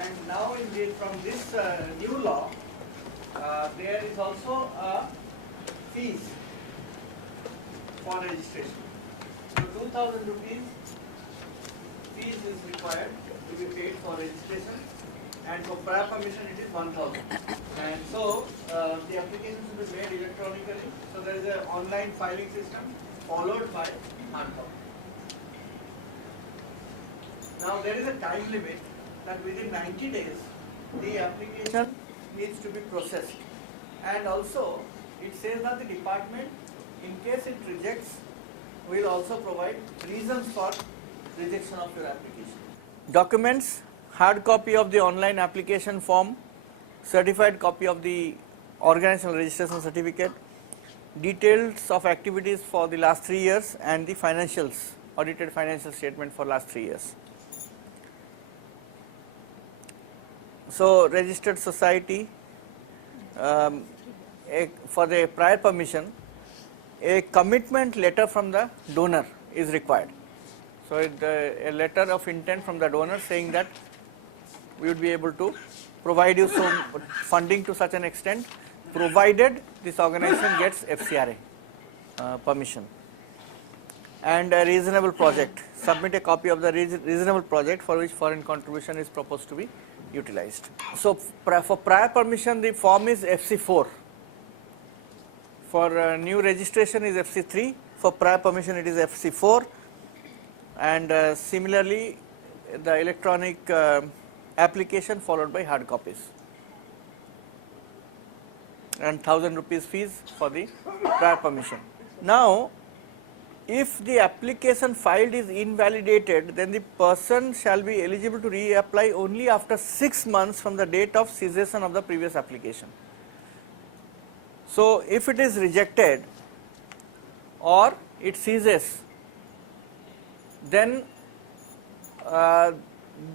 And now from this new law, there is also a fees for registration. So 2,000 rupees fees is required to be paid for registration, and for prior permission it is 1,000. And so the applications will be made electronically. So there is an online filing system followed by hard copy. Now there is a time limit that within 90 days the application needs to be processed, and also it says that the department, in case it rejects, will also provide reasons for rejection of your application. Documents: hard copy of the online application form, certified copy of the organizational registration certificate, details of activities for the last 3 years, and the financials, audited financial statement for last 3 years. So registered society, for the prior permission, a commitment letter from the donor is required. So a letter of intent from the donor saying that we would be able to provide you some funding to such an extent, provided this organization gets FCRA permission. And a reasonable project. Submit a copy of the reasonable project for which foreign contribution is proposed to be utilized. So for prior permission, the form is FC4. For new registration is FC3. For prior permission it is FC4. And similarly the electronic application followed by hard copies. And 1,000 rupees fees for the prior permission. Now if the application filed is invalidated, then the person shall be eligible to reapply only after 6 months from the date of cessation of the previous application. So if it is rejected or it ceases, then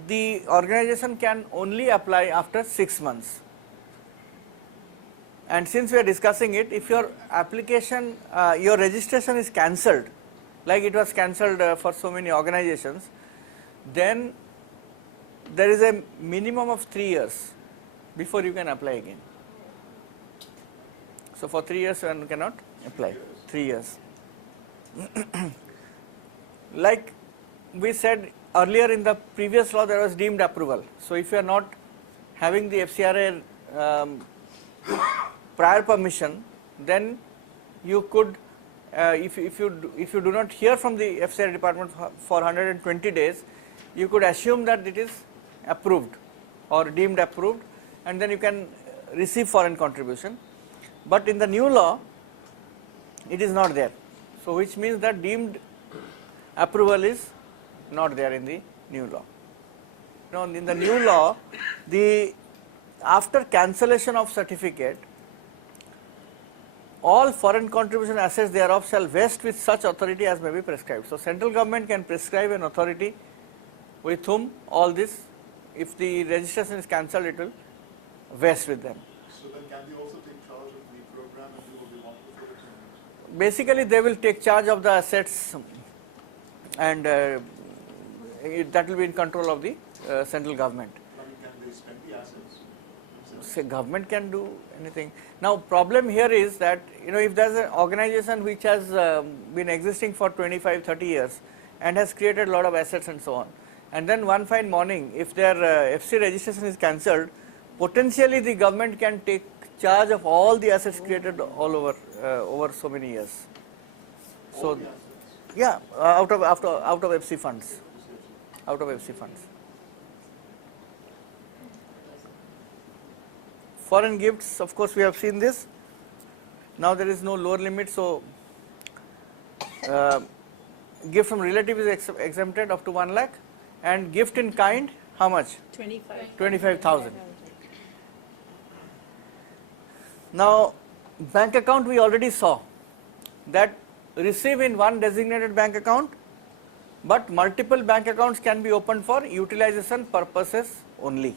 the organization can only apply after 6 months. And since we are discussing it, if your application, your registration is cancelled, like it was cancelled for so many organizations, then there is a minimum of 3 years before you can apply again. So for 3 years one cannot apply, 3 years. Like we said earlier in the previous law, there was deemed approval. So if you are not having the FCRA prior permission, then you could, if you do not hear from the FCRA department for 120 days, you could assume that it is approved or deemed approved, and then you can receive foreign contribution. But in the new law, it is not there. So which means that deemed approval is not there in the new law. Now in the new law, after cancellation of certificate, all foreign contribution assets thereof shall vest with such authority as may be prescribed. So central government can prescribe an authority with whom all this, if the registration is cancelled, it will vest with them. So then can they also take charge of the program and do what they want with it? Basically they will take charge of the assets, and that will be in control of the central government. I mean, can they spend the assets? Say government can do anything. Now problem here is that, if there is an organization which has been existing for 25-30 years and has created a lot of assets and so on, and then one fine morning if their FC registration is cancelled, potentially the government can take charge of all the assets created all over so many years. So yeah, out of FC funds, out of FC funds. Foreign gifts, of course we have seen this. Now there is no lower limit, so gift from relative is exempted up to 1 lakh, and gift in kind, how much? 25,000. Now bank account, we already saw that receive in one designated bank account, but multiple bank accounts can be opened for utilization purposes only.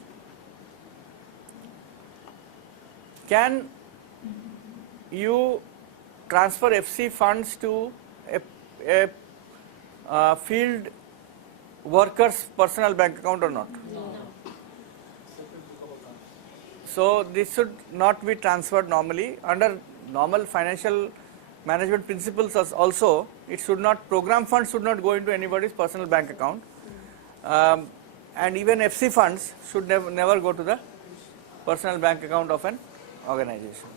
Can you transfer FC funds to a field worker's personal bank account or not? No. So this should not be transferred normally. Under normal financial management principles also, it should not, program funds should not go into anybody's personal bank account. And even FC funds should never go to the personal bank account of an organization.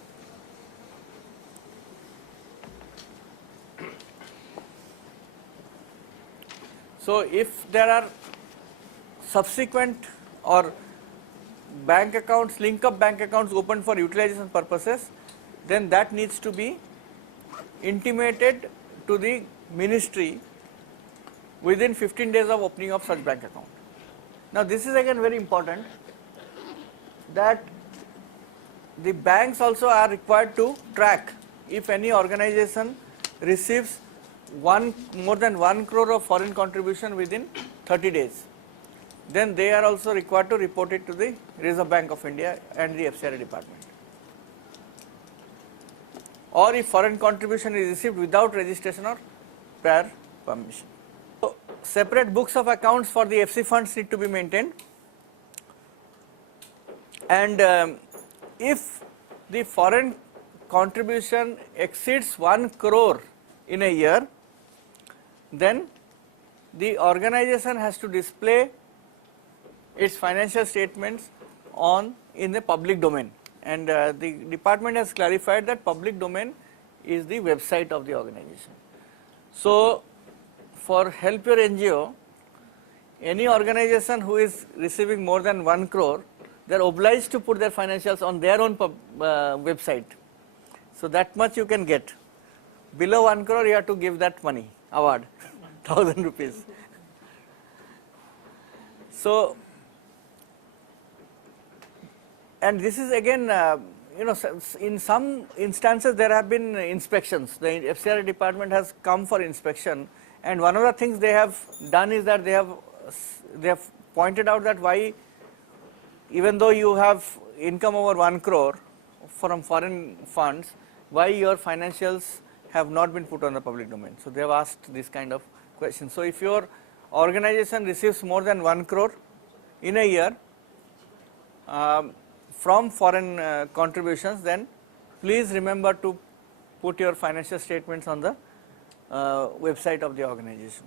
So if there are subsequent or bank accounts, link up bank accounts opened for utilization purposes, then that needs to be intimated to the ministry within 15 days of opening of such bank account. Now this is again very important, that the banks also are required to track if any organization receives more than 1 crore of foreign contribution within 30 days. Then they are also required to report it to the Reserve Bank of India and the FCRA department. Or if foreign contribution is received without registration or prior permission. So separate books of accounts for the FC funds need to be maintained, and if the foreign contribution exceeds 1 crore in a year, then the organization has to display its financial statements in the public domain, and the department has clarified that public domain is the website of the organization. So for Help Your NGO, any organization who is receiving more than 1 crore, they are obliged to put their financials on their own website. So that much you can get. Below 1 crore you have to give that money, award, 1000 rupees. So, and this is again, in some instances there have been inspections. The FCRA department has come for inspection, and one of the things they have done is that they have pointed out that why, even though you have income over 1 crore from foreign funds, why your financials have not been put on the public domain. So they have asked this kind of question. So if your organization receives more than 1 crore in a year from foreign contributions, then please remember to put your financial statements on the website of the organization.